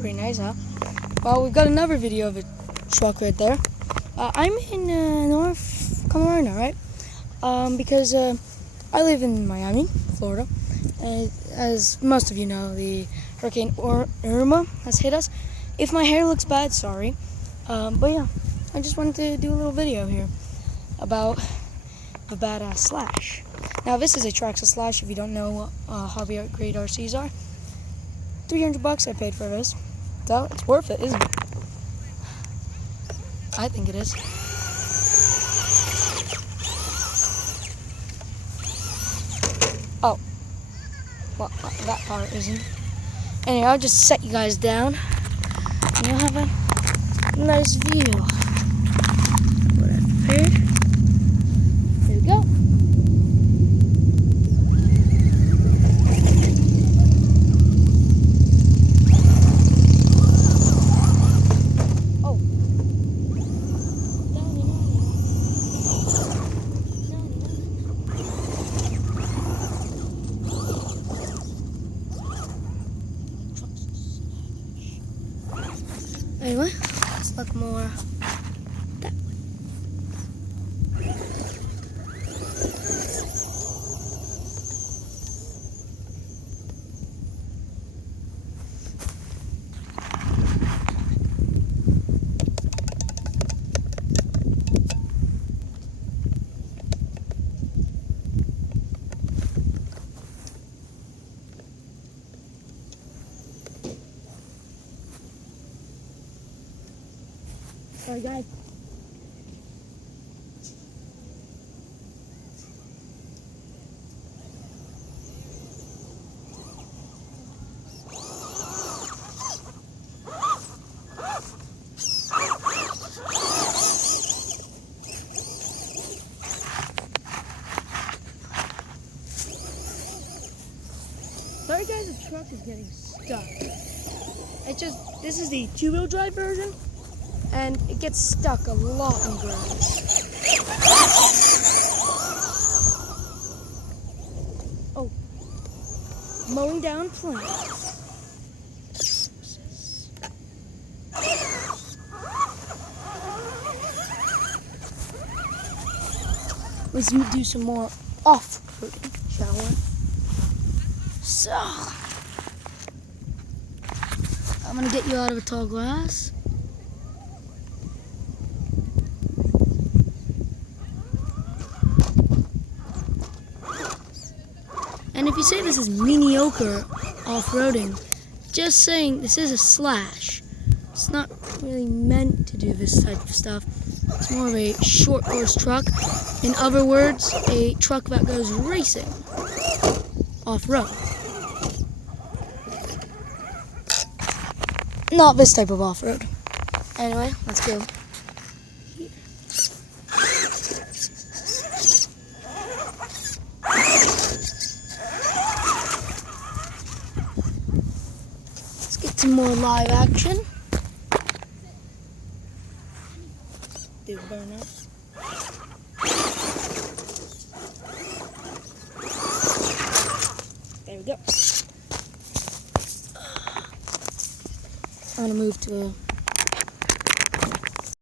Pretty nice, huh? Well, we've got another video of a truck right there. I'm in North Carolina, right? Because I live in Miami, Florida. And as most of you know, the Hurricane Irma has hit us. If my hair looks bad, sorry. But yeah, I just wanted to do a little video here about the badass Slash. Now, this is a Traxxas Slash. If you don't know what hobby grade RCs are, $300 I paid for this. So it's worth it, isn't it? I think it is. Oh, well, that part isn't. Anyway, I'll just set you guys down, and you'll have a nice view. Put it up here. There we go. Anyway, let's look more that way. Sorry, guys. Sorry guys, the truck is getting stuck. This is the two-wheel drive version, and it gets stuck a lot in grass. Oh, mowing down plants. Let's do some more off-roading, shall we? So, I'm gonna get you out of a tall grass. And if you say this is mediocre off-roading, just saying this is a Slash. It's not really meant to do this type of stuff. It's more of a short course truck. In other words, a truck that goes racing off-road. Not this type of off-road. Anyway, let's go. Let's get some more live action. Do burnout. There we go. I'm gonna move to a